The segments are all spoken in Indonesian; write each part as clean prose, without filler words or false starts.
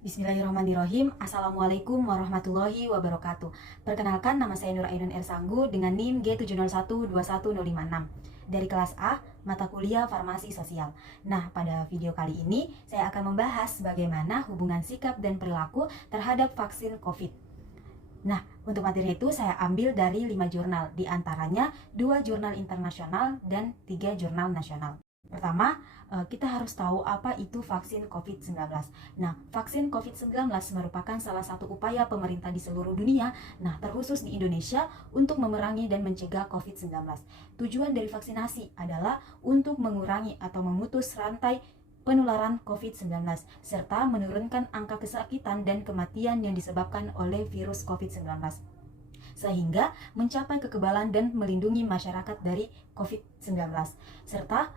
Bismillahirrahmanirrahim. Assalamualaikum warahmatullahi wabarakatuh. Perkenalkan, nama saya Nur Ainun Ersanggu dengan NIM G701211056 dari kelas A, mata kuliah Farmasi Sosial. Nah, pada video kali ini saya akan membahas bagaimana hubungan sikap dan perilaku terhadap vaksin COVID. Nah, untuk materi itu saya ambil dari 5 jurnal, di antaranya 2 jurnal internasional dan 3 jurnal nasional. Pertama, kita harus tahu apa itu vaksin COVID-19. Nah, vaksin COVID-19 merupakan salah satu upaya pemerintah di seluruh dunia, nah terkhusus di Indonesia, untuk memerangi dan mencegah COVID-19. Tujuan dari vaksinasi adalah untuk mengurangi atau memutus rantai penularan COVID-19, serta menurunkan angka kesakitan dan kematian yang disebabkan oleh virus COVID-19, sehingga mencapai kekebalan dan melindungi masyarakat dari COVID-19, serta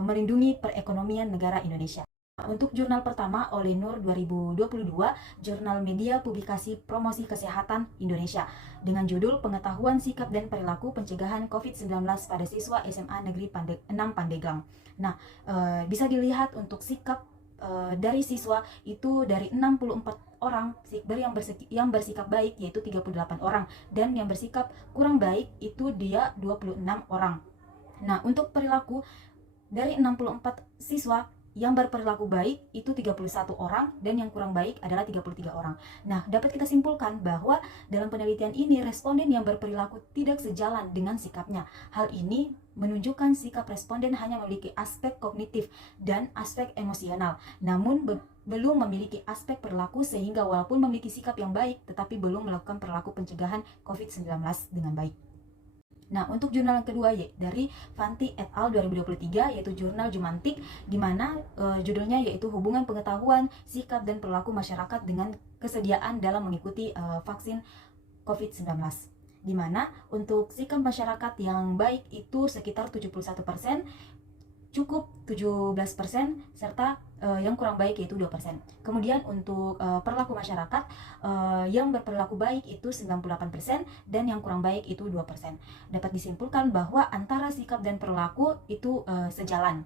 melindungi perekonomian negara Indonesia. Untuk jurnal pertama oleh Nur 2022, Jurnal Media Publikasi Promosi Kesehatan Indonesia, dengan judul Pengetahuan Sikap dan Perilaku Pencegahan COVID-19 pada Siswa SMA Negeri 6 Pandeglang. Nah, bisa dilihat untuk sikap dari siswa itu dari 64 orang, dari yang bersikap baik yaitu 38 orang, dan yang bersikap kurang baik itu dia 26 orang. Nah, untuk perilaku dari 64 siswa, yang berperilaku baik itu 31 orang dan yang kurang baik adalah 33 orang. Nah, dapat kita simpulkan bahwa dalam penelitian ini responden yang berperilaku tidak sejalan dengan sikapnya. Hal ini menunjukkan sikap responden hanya memiliki aspek kognitif dan aspek emosional, namun belum memiliki aspek perilaku, sehingga walaupun memiliki sikap yang baik tetapi belum melakukan perilaku pencegahan COVID-19 dengan baik. Nah, untuk jurnal yang kedua dari Fanti et al. 2023, yaitu jurnal Jumantik, di mana judulnya yaitu Hubungan Pengetahuan, Sikap dan Perilaku Masyarakat dengan Kesediaan dalam Mengikuti Vaksin COVID-19. Di mana untuk sikap masyarakat yang baik itu sekitar 71%, cukup 17%, serta yang kurang baik yaitu 2%. Kemudian untuk perilaku masyarakat yang berperilaku baik itu 98% dan yang kurang baik itu 2%. Dapat disimpulkan bahwa antara sikap dan perilaku itu sejalan.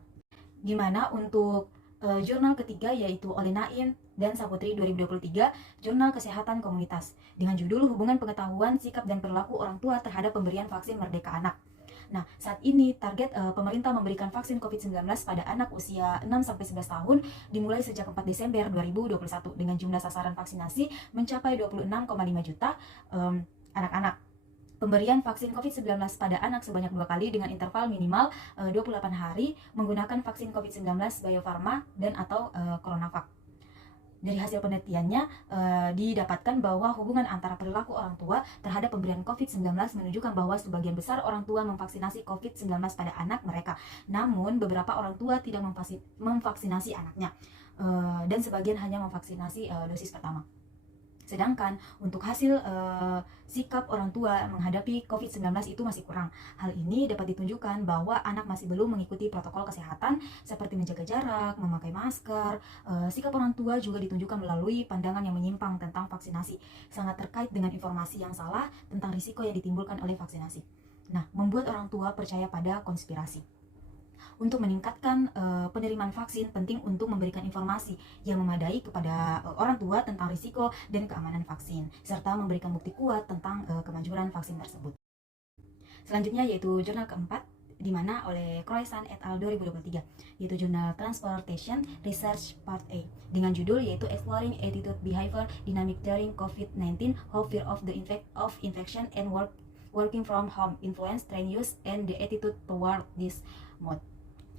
Gimana untuk jurnal ketiga yaitu oleh Naim dan Saputri 2023, Jurnal Kesehatan Komunitas, dengan judul Hubungan Pengetahuan, Sikap dan Perilaku Orang Tua Terhadap Pemberian Vaksin Merdeka Anak. Nah, saat ini target pemerintah memberikan vaksin COVID-19 pada anak usia 6-11 tahun dimulai sejak 4 Desember 2021 dengan jumlah sasaran vaksinasi mencapai 26,5 juta anak-anak. Pemberian vaksin COVID-19 pada anak sebanyak 2 kali dengan interval minimal 28 hari menggunakan vaksin COVID-19 Bio Farma dan atau Coronavac. Dari hasil penelitiannya didapatkan bahwa hubungan antara perilaku orang tua terhadap pemberian COVID-19 menunjukkan bahwa sebagian besar orang tua memvaksinasi COVID-19 pada anak mereka. Namun beberapa orang tua tidak memvaksinasi anaknya, dan sebagian hanya memvaksinasi dosis pertama. Sedangkan untuk hasil sikap orang tua menghadapi COVID-19 itu masih kurang. Hal ini dapat ditunjukkan bahwa anak masih belum mengikuti protokol kesehatan seperti menjaga jarak, memakai masker. Sikap orang tua juga ditunjukkan melalui pandangan yang menyimpang tentang vaksinasi, sangat terkait dengan informasi yang salah tentang risiko yang ditimbulkan oleh vaksinasi. Nah, membuat orang tua percaya pada konspirasi. Untuk meningkatkan penerimaan vaksin, penting untuk memberikan informasi yang memadai kepada orang tua tentang risiko dan keamanan vaksin, serta memberikan bukti kuat tentang kemanjuran vaksin tersebut. Selanjutnya yaitu jurnal keempat, di mana oleh Croissant et al. 2023, yaitu jurnal Transportation Research Part A, dengan judul yaitu Exploring Attitude Behavior Dynamic During COVID-19, How Fear of the Infection and Working from Home Influence Train Use and the Attitude Toward this Mode,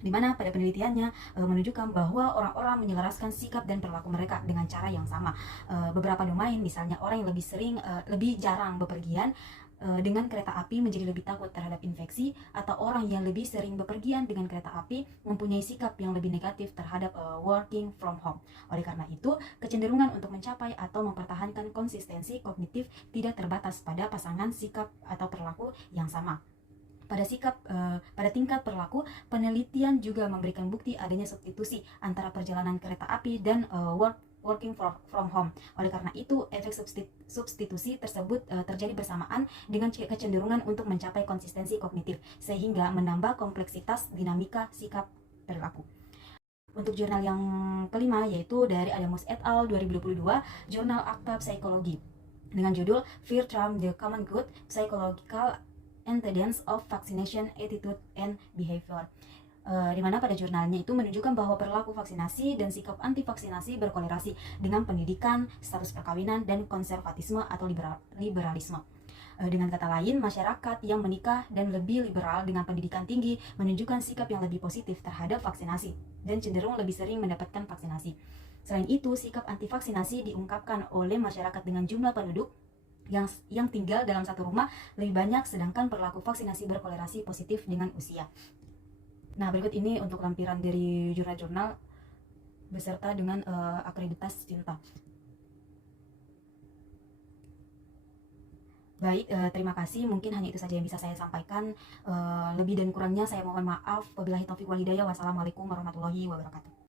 di mana pada penelitiannya menunjukkan bahwa orang-orang menyelaraskan sikap dan perilaku mereka dengan cara yang sama. Beberapa domain, misalnya orang yang lebih jarang bepergian dengan kereta api menjadi lebih takut terhadap infeksi, atau orang yang lebih sering bepergian dengan kereta api mempunyai sikap yang lebih negatif terhadap working from home. Oleh karena itu, kecenderungan untuk mencapai atau mempertahankan konsistensi kognitif tidak terbatas pada pasangan sikap atau perilaku yang sama. Pada tingkat perilaku, penelitian juga memberikan bukti adanya substitusi antara perjalanan kereta api dan working from home. Oleh karena itu, efek substitusi tersebut terjadi bersamaan dengan kecenderungan untuk mencapai konsistensi kognitif, sehingga menambah kompleksitas dinamika sikap perilaku. Untuk jurnal yang kelima yaitu dari Adamus et al. 2022, Jurnal Akta Psikologi dengan judul Fear Trump the Common Good, Psychological Antecedents of Vaccination Attitude and Behavior. Di mana pada jurnalnya itu menunjukkan bahwa perilaku vaksinasi dan sikap anti vaksinasi berkolerasi dengan pendidikan, status perkawinan, dan konservatisme atau liberalisme. Dengan kata lain, masyarakat yang menikah dan lebih liberal dengan pendidikan tinggi menunjukkan sikap yang lebih positif terhadap vaksinasi dan cenderung lebih sering mendapatkan vaksinasi. Selain itu, sikap anti vaksinasi diungkapkan oleh masyarakat dengan jumlah penduduk yang tinggal dalam satu rumah lebih banyak, sedangkan perilaku vaksinasi berkolerasi positif dengan usia. Nah, berikut ini untuk lampiran dari jurnal-jurnal beserta dengan akreditas cinta. Baik, terima kasih. Mungkin hanya itu saja yang bisa saya sampaikan. Lebih dan kurangnya saya mohon maaf. Wabillahi taufiq wal hidayah. Wassalamualaikum warahmatullahi wabarakatuh.